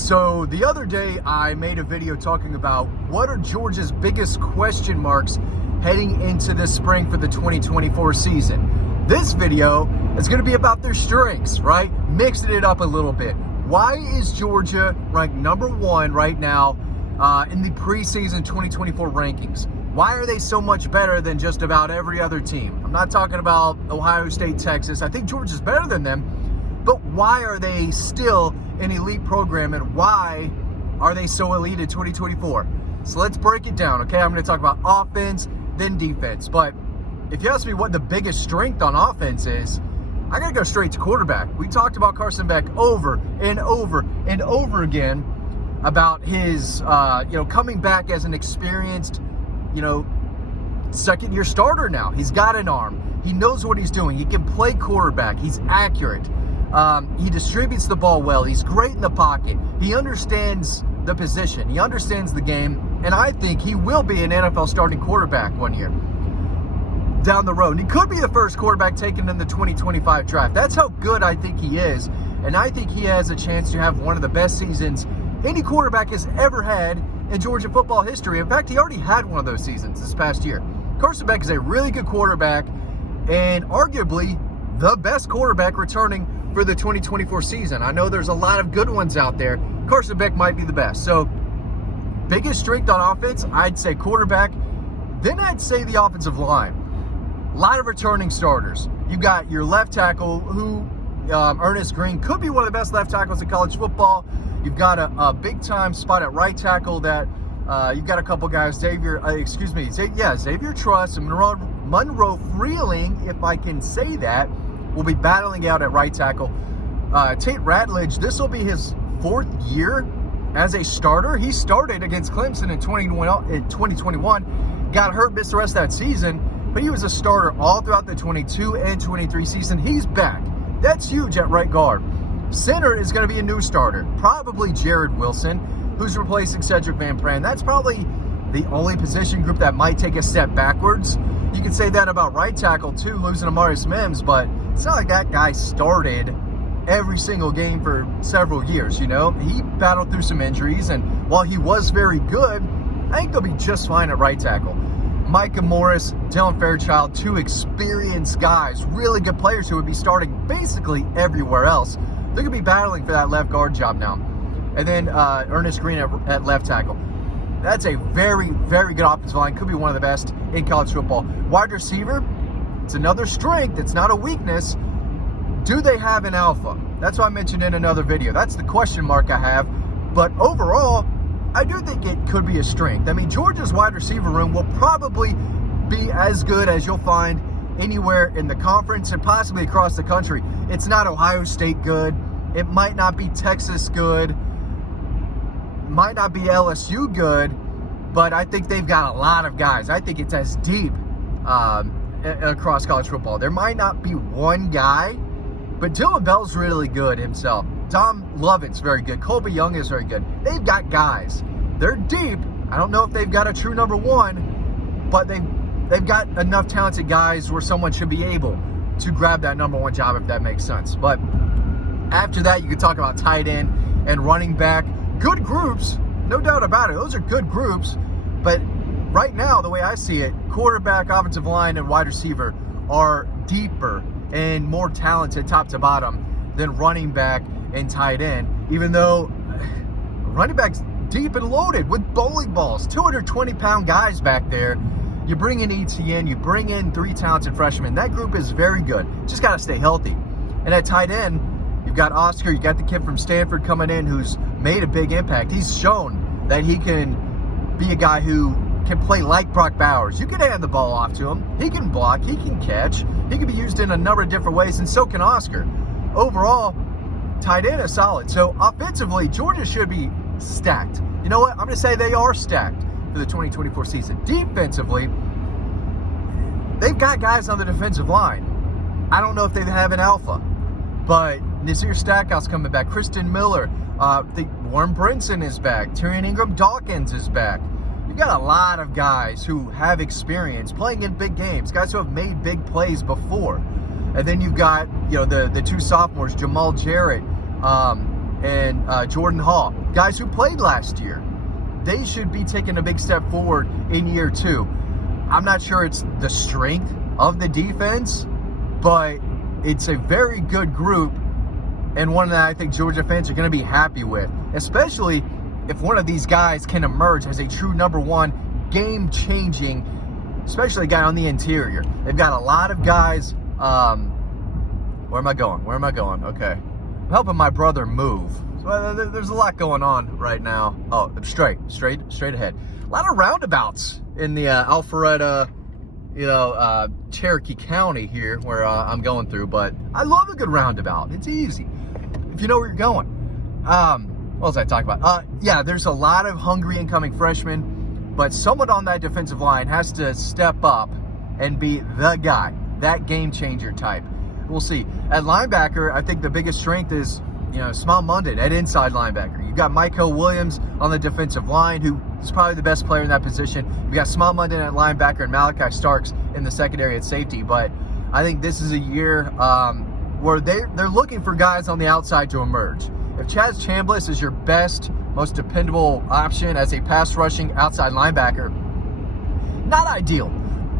So the other day I made a video talking about what are Georgia's biggest question marks heading into this spring for the 2024 season. This video is going to be about their strengths, right? Mixing it up a little bit. Why is Georgia ranked #1 right now in the preseason 2024 rankings? Why are they so much better than just about every other team? I'm not talking about Ohio State, Texas. I think Georgia's better than them, but why are they still an elite program, and why are they so elite in 2024? So let's break it down, okay? I'm going to talk about offense, then defense. But if you ask me what the biggest strength on offense is, I got to go straight to quarterback. We talked about Carson Beck over and over and over again about his, coming back as an experienced, second-year starter now. He's got an arm. He knows what he's doing. He can play quarterback. He's accurate. He distributes the ball well. He's great in the pocket. He understands the position. He understands the game. And I think he will be an NFL starting quarterback one year down the road. And he could be the first quarterback taken in the 2025 draft. That's how good I think he is. And I think he has a chance to have one of the best seasons any quarterback has ever had in Georgia football history. In fact, he already had one of those seasons this past year. Carson Beck is a really good quarterback and arguably the best quarterback returning for the 2024 season. I know there's a lot of good ones out there. Carson Beck might be the best. So, biggest strength on offense, I'd say quarterback. Then I'd say the offensive line. A lot of returning starters. You got your left tackle, who Ernest Green could be one of the best left tackles in college football. You've got a big-time spot at right tackle that you've got a couple guys, Xavier Truss and Monroe Freeling, if I can say that, will be battling out at right tackle. Tate Ratledge, this will be his 4th year as a starter. He started against Clemson in 2021, got hurt, missed the rest of that season, but he was a starter all throughout the 22 and 23 season. He's back. That's huge at right guard. Center is going to be a new starter, probably Jared Wilson, who's replacing Cedric Van Pran. That's probably the only position group that might take a step backwards. You can say that about right tackle too, losing Amarius Mims, but it's not like that guy started every single game for several years, He battled through some injuries, and while he was very good, I think they'll be just fine at right tackle. Micah Morris, Dylan Fairchild, 2 experienced guys, really good players who would be starting basically everywhere else. They're going to be battling for that left guard job now. And then Ernest Green at left tackle. That's a very, very good offensive line. Could be one of the best in college football. Wide receiver, it's another strength. It's not a weakness. Do they have an alpha? That's what I mentioned in another video. That's the question mark I have. But overall, I do think it could be a strength. I mean, Georgia's wide receiver room will probably be as good as you'll find anywhere in the conference and possibly across the country. It's not Ohio State good. It might not be Texas good. Might not be LSU good, but I think they've got a lot of guys. I think it's as deep across college football. There might not be one guy, but Dylan Bell's really good himself. Tom Lovett's very good. Colby Young is very good. They've got guys. They're deep. I don't know if they've got a true #1, but they've got enough talented guys where someone should be able to grab that #1 job, if that makes sense. But after that, you can talk about tight end and running back. Good groups, no doubt about it. Those are good groups. But right now, the way I see it, quarterback, offensive line, and wide receiver are deeper and more talented top to bottom than running back and tight end. Even though running back's deep and loaded with bowling balls, 220-pound guys back there. You bring in ETN, you bring in 3 talented freshmen. That group is very good. Just got to stay healthy. And at tight end, you've got Oscar, you got the kid from Stanford coming in who's made a big impact. He's shown that he can be a guy who can play like Brock Bowers. You can hand the ball off to him. He can block. He can catch. He can be used in a number of different ways, and so can Oscar. Overall, tight end is solid. So offensively, Georgia should be stacked. You know what? I'm going to say they are stacked for the 2024 season. Defensively, they've got guys on the defensive line. I don't know if they have an alpha, but Nazir Stackhouse coming back. Kristen Miller. Warren Brinson is back. Tyrion Ingram-Dawkins is back. You've got a lot of guys who have experience playing in big games, guys who have made big plays before. And then you've got, the 2 sophomores, Jamal Jarrett, and Jordan Hall, guys who played last year. They should be taking a big step forward in year 2. I'm not sure it's the strength of the defense, but it's a very good group, and one that I think Georgia fans are going to be happy with, especially if one of these guys can emerge as a true number 1 game-changing, especially a guy on the interior. They've got a lot of guys. Where am I going? Okay. I'm helping my brother move. So there's a lot going on right now. Oh, straight ahead. A lot of roundabouts in the Alpharetta, Cherokee County here where I'm going through, but I love a good roundabout. It's easy if you know where you're going. What was I talking about? Yeah, there's a lot of hungry incoming freshmen, but someone on that defensive line has to step up and be the guy, that game changer type. We'll see. At linebacker, I think the biggest strength is, Small Munden at inside linebacker. You've got Michael Williams on the defensive line, who is probably the best player in that position. You've got Small Munden at linebacker and Malachi Starks in the secondary at safety. But I think this is a year where they're looking for guys on the outside to emerge. If Chaz Chambliss is your best, most dependable option as a pass rushing outside linebacker, not ideal.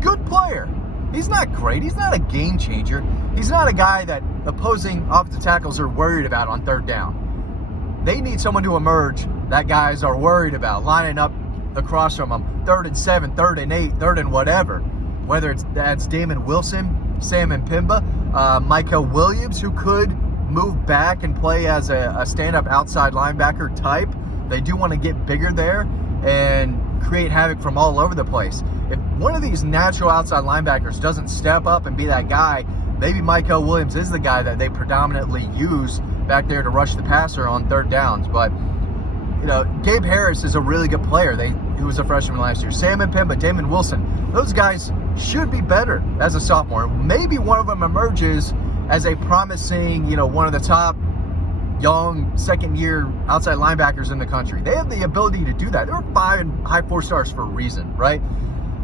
Good player. He's not great. He's not a game changer. He's not a guy that opposing offensive tackles are worried about on third down. They need someone to emerge that guys are worried about, lining up across from them, 3rd and 7, 3rd and 8, 3rd and whatever. Whether that's Damon Wilson, Sam Mpimba, Michael Williams, who could move back and play as a stand-up outside linebacker type. They do want to get bigger there and create havoc from all over the place. If one of these natural outside linebackers doesn't step up and be that guy, maybe Michael Williams is the guy that they predominantly use back there to rush the passer on third downs. But, Gabe Harris is a really good player. He was a freshman last year. Sam Mpimba, Damon Wilson, those guys should be better as a sophomore. Maybe one of them emerges as a promising, one of the top young second-year outside linebackers in the country. They have the ability to do that. They were 5 and high 4 stars for a reason, right?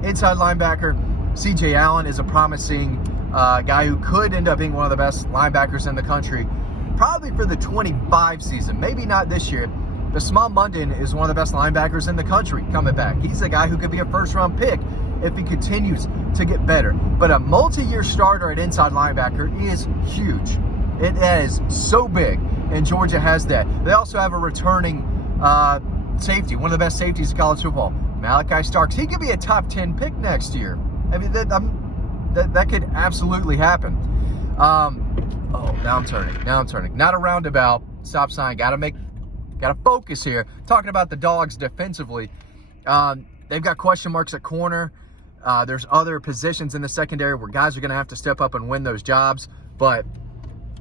Inside linebacker, C.J. Allen is a promising guy who could end up being one of the best linebackers in the country, probably for the 25 season, maybe not this year. The Small Munden is one of the best linebackers in the country coming back. He's a guy who could be a first-round pick if he continues to get better. But a multi-year starter at inside linebacker is huge. It is so big, and Georgia has that. They also have a returning safety, one of the best safeties in college football, Malachi Starks. He could be a top 10 pick next year. I mean, that could absolutely happen. Now I'm turning. Not a roundabout. Stop sign. Gotta focus here. Talking about the Dogs defensively. They've got question marks at corner. There's other positions in the secondary where guys are going to have to step up and win those jobs. But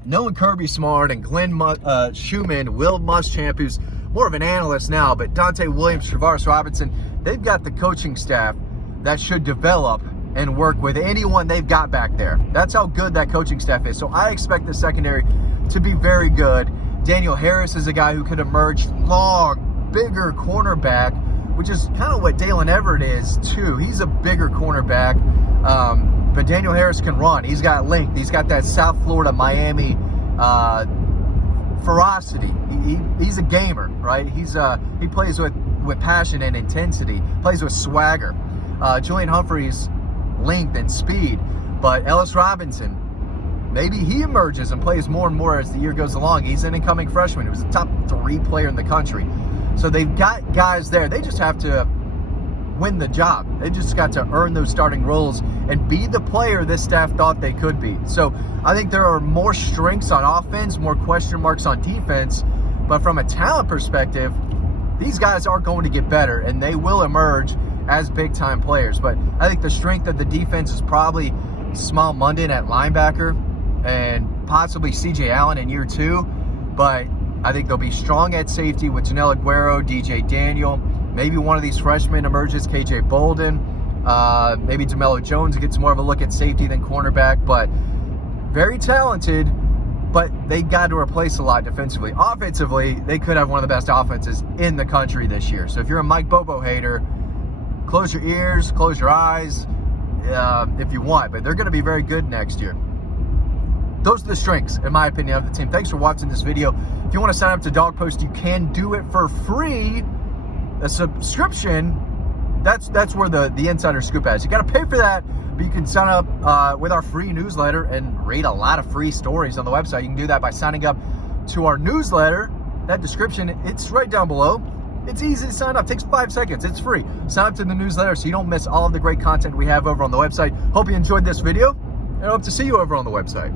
knowing Kirby Smart and Glenn Schumann, Will Muschamp, who's more of an analyst now, but Dante Williams, Travaris Robinson, they've got the coaching staff that should develop and work with anyone they've got back there. That's how good that coaching staff is. So I expect the secondary to be very good. Daniel Harris is a guy who could emerge, long, bigger cornerback, which is kind of what Dalen Everett is too. He's a bigger cornerback, but Daniel Harris can run. He's got length. He's got that South Florida, Miami ferocity. He's a gamer, right? He plays with passion and intensity. Plays with swagger. Julian Humphreys, length and speed, but Ellis Robinson, maybe he emerges and plays more and more as the year goes along. He's an incoming freshman. He was a top 3 player in the country. So they've got guys there. They just have to win the job. They just got to earn those starting roles and be the player this staff thought they could be. So I think there are more strengths on offense, more question marks on defense. But from a talent perspective, these guys are going to get better, and they will emerge as big-time players. But I think the strength of the defense is probably Small Munden at linebacker and possibly C.J. Allen in year 2. But I think they'll be strong at safety with Janelle Aguero, DJ Daniel. Maybe one of these freshmen emerges, KJ Bolden. Maybe DeMello Jones gets more of a look at safety than cornerback. But very talented, but they got to replace a lot defensively. Offensively, they could have one of the best offenses in the country this year. So if you're a Mike Bobo hater, close your ears, close your eyes if you want. But they're going to be very good next year. Those are the strengths, in my opinion, of the team. Thanks for watching this video. If you want to sign up to Dog Post, you can do it for free. A subscription, that's where the insider scoop is. You got to pay for that, but you can sign up with our free newsletter and read a lot of free stories on the website. You can do that by signing up to our newsletter. That description, it's right down below. It's easy to sign up. It takes 5 seconds. It's free. Sign up to the newsletter so you don't miss all of the great content we have over on the website. Hope you enjoyed this video, and I hope to see you over on the website.